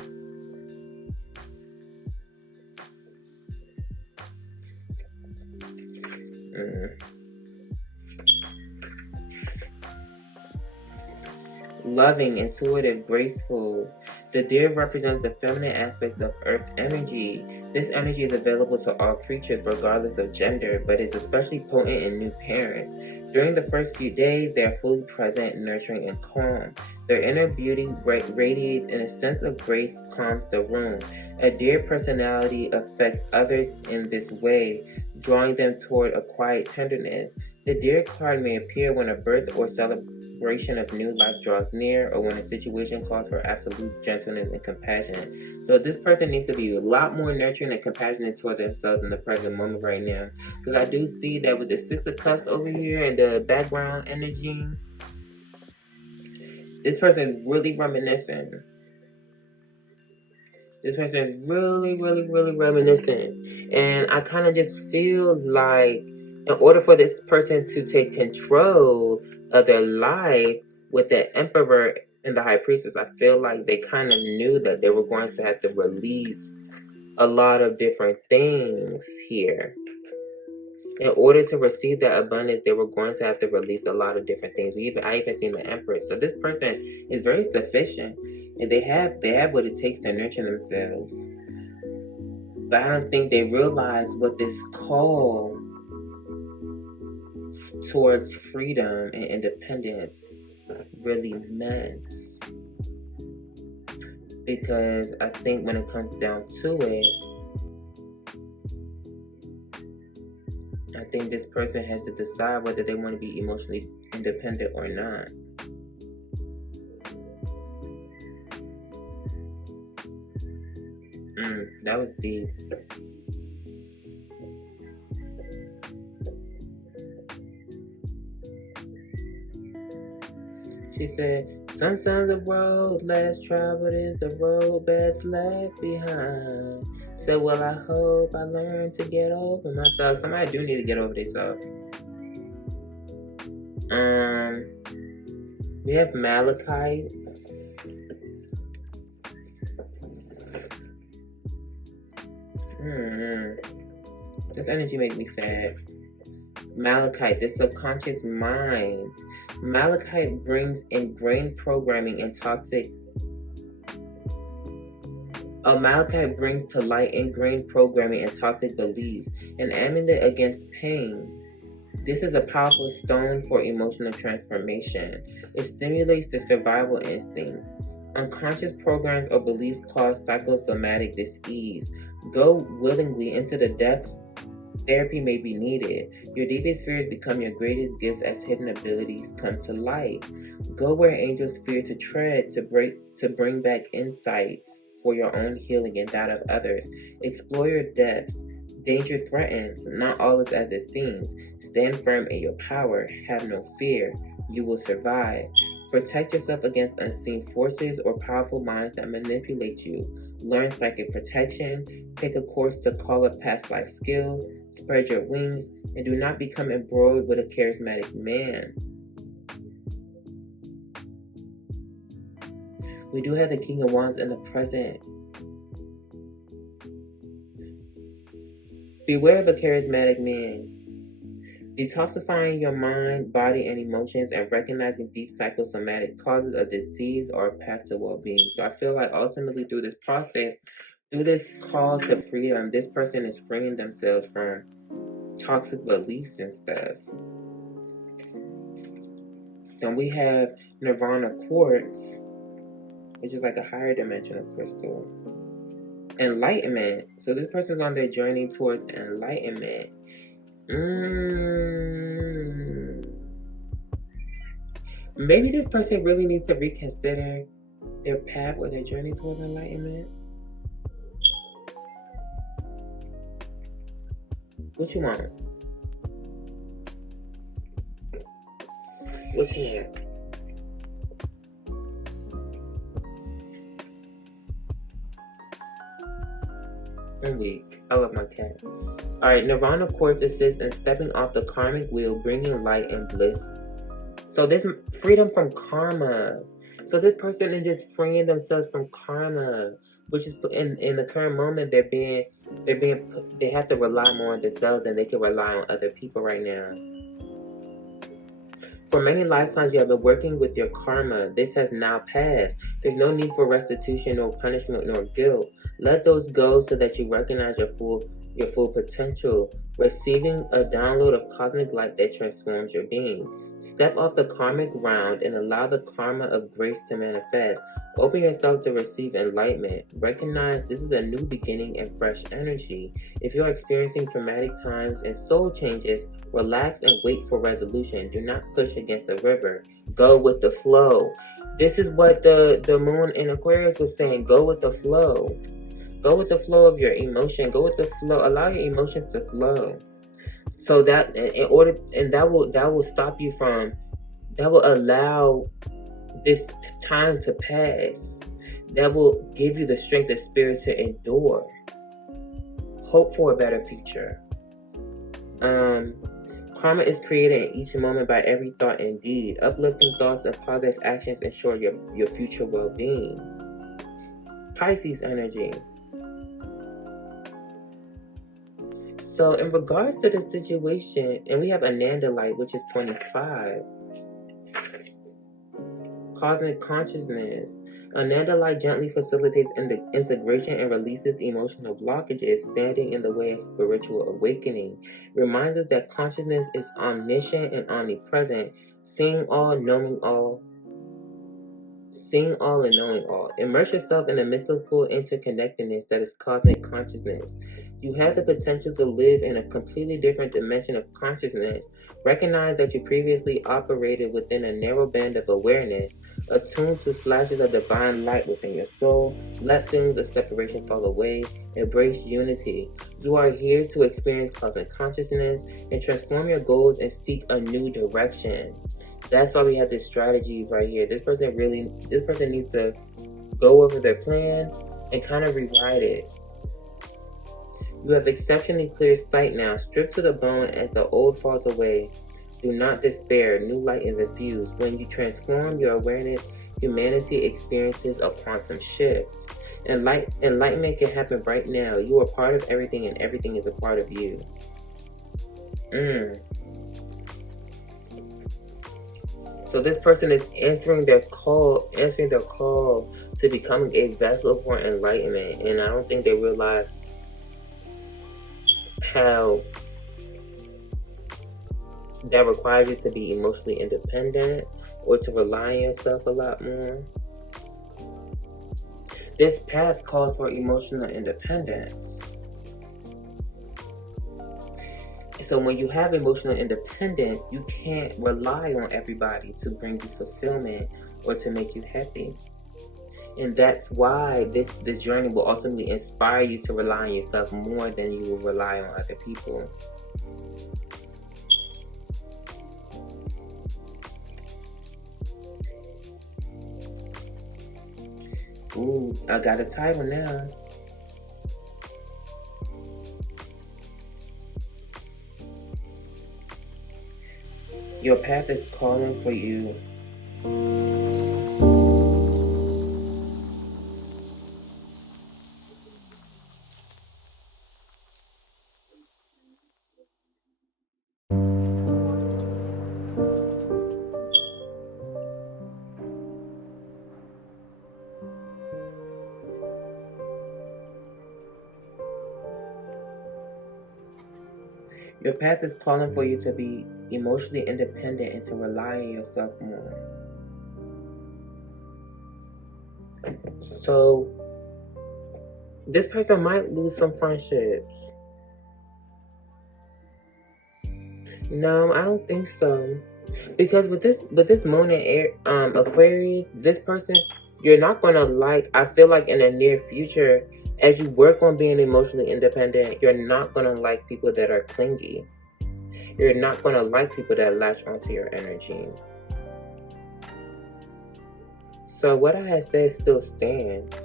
Loving, intuitive, graceful. The deer represents the feminine aspects of earth energy. This energy is available to all creatures regardless of gender, but is especially potent in new parents. During the first few days, they are fully present, nurturing, and calm. Their inner beauty radiates, and a sense of grace calms the room. A deer personality affects others in this way, drawing them toward a quiet tenderness. The deer card may appear when a birth or celebration of new life draws near, or when a situation calls for absolute gentleness and compassion. So this person needs to be a lot more nurturing and compassionate toward themselves in the present moment right now. Because I do see that with the Six of Cups over here and the background energy, this person is really reminiscent. This person is really, really, really reminiscent. And I kind of just feel like in order for this person to take control of their life with the Emperor and the High Priestess, I feel like they kind of knew that they were going to have to release a lot of different things here. In order to receive that abundance, they were going to have to release a lot of different things. I even seen the Empress. So this person is very sufficient, and they have what it takes to nurture themselves. But I don't think they realize what this call towards freedom and independence really meant. Because I think when it comes down to it, I think this person has to decide whether they want to be emotionally independent or not. That was deep. She said, sometimes the road less traveled is the road best left behind. So, well, I hope I learn to get over myself. Somebody do need to get over themselves. We have Malachite. This energy makes me sad. Malachite, the subconscious mind. Malachite brings ingrained programming and toxic. Malachite brings to light ingrained programming and toxic beliefs, an amulet against pain. This is a powerful stone for emotional transformation. It stimulates the survival instinct. Unconscious programs or beliefs cause psychosomatic dis-ease. Go willingly into the depths. Therapy may be needed. Your deepest fears become your greatest gifts as hidden abilities come to light. Go where angels fear to tread to bring back insights for your own healing and that of others. Explore your depths. Danger threatens. Not all is as it seems. Stand firm in your power. Have no fear. You will survive. Protect yourself against unseen forces or powerful minds that manipulate you. Learn psychic protection. Take a course to call up past life skills. Spread your wings. And do not become embroiled with a charismatic man. We do have the King of Wands in the present. Beware of a charismatic man. Detoxifying your mind, body, and emotions and recognizing deep psychosomatic causes of disease or a path to well-being. So I feel like ultimately through this process, through this call to freedom, this person is freeing themselves from toxic beliefs and stuff. Then we have Nirvana Quartz, which is like a higher dimensional crystal. Enlightenment. So this person's on their journey towards enlightenment. Maybe this person really needs to reconsider their path or their journey towards enlightenment. What you want? What you want? I'm weak. I love my cat. Alright, Nirvana Quartz assists in stepping off the karmic wheel, bringing light and bliss. So this freedom from karma. So this person is just freeing themselves from karma, which is in the current moment they have to rely more on themselves than they can rely on other people right now. For many lifetimes you have been working with your karma. This has now passed. There's no need for restitution or punishment nor guilt. Let those go so that you recognize your full potential, receiving a download of cosmic light that transforms your being. Step off the karmic round and allow the karma of grace to manifest. Open yourself to receive enlightenment. Recognize this is a new beginning and fresh energy. If you're experiencing traumatic times and soul changes, relax and wait for resolution. Do not push against the river. Go with the flow. This is what the moon in Aquarius was saying. Go with the flow. Go with the flow of your emotion. Go with the flow. Allow your emotions to flow. So that that will stop you from, that will allow this time to pass. That will give you the strength of spirit to endure. Hope for a better future. Karma is created in each moment by every thought and deed. Uplifting thoughts and positive actions ensure your future well-being. Pisces energy. So in regards to the situation, and we have Anandalite, which is 25. cosmic consciousness. Ananda light gently facilitates integration and releases emotional blockages standing in the way of spiritual awakening. Reminds us that consciousness is omniscient and omnipresent, seeing all and knowing all. Immerse yourself in the mystical interconnectedness that is cosmic consciousness. You have the potential to live in a completely different dimension of consciousness. Recognize that you previously operated within a narrow band of awareness, attuned to flashes of divine light within your soul. Let feelings of separation fall away. Embrace unity. You are here to experience cosmic consciousness and transform your goals and seek a new direction. That's why we have this strategy right here. This person needs to go over their plan and kind of rewrite it. You have exceptionally clear sight now, stripped to the bone as the old falls away. Do not despair, new light is infused. When you transform your awareness, humanity experiences a quantum shift. Enlightenment can happen right now. You are part of everything and everything is a part of you. So this person is answering their call to becoming a vessel for enlightenment. And I don't think they realize how that requires you to be emotionally independent or to rely on yourself a lot more. This path calls for emotional independence. So when you have emotional independence, you can't rely on everybody to bring you fulfillment or to make you happy. And that's why this journey will ultimately inspire you to rely on yourself more than you will rely on other people. Ooh, I got a title now. Your path is calling for you. Your path is calling for you to be emotionally independent and to rely on yourself more. So, this person might lose some friendships. No, I don't think so. Because with this moon and Aquarius, this person, you're not gonna like. I feel like in the near future, as you work on being emotionally independent, you're not gonna like people that are clingy. You're not gonna like people that latch onto your energy. So what I had said still stands.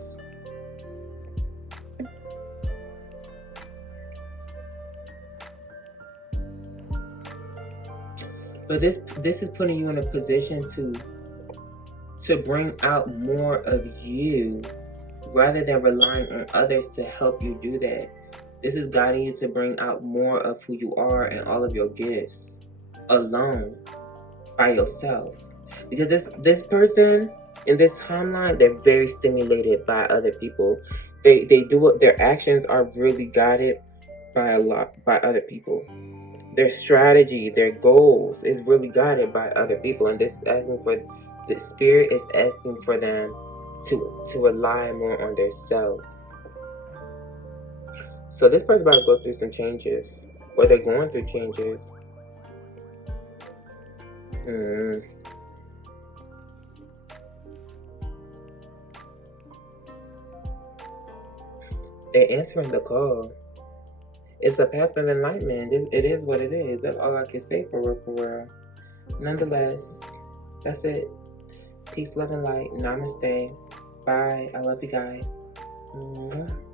But this is putting you in a position to bring out more of you rather than relying on others to help you do that. This is guiding you to bring out more of who you are and all of your gifts alone, by yourself. Because this person in this timeline, they're very stimulated by other people. They do it. Their actions are really guided by other people. Their strategy, their goals is really guided by other people, and this is asking for the spirit is asking for them to rely more on their self. So this person's about to go through some changes, or they're going through changes. They're answering the call. It's a path of enlightenment. It is what it is. That's all I can say for real. Nonetheless, that's it. Peace, love, and light. Namaste. Bye. I love you guys. Mwah.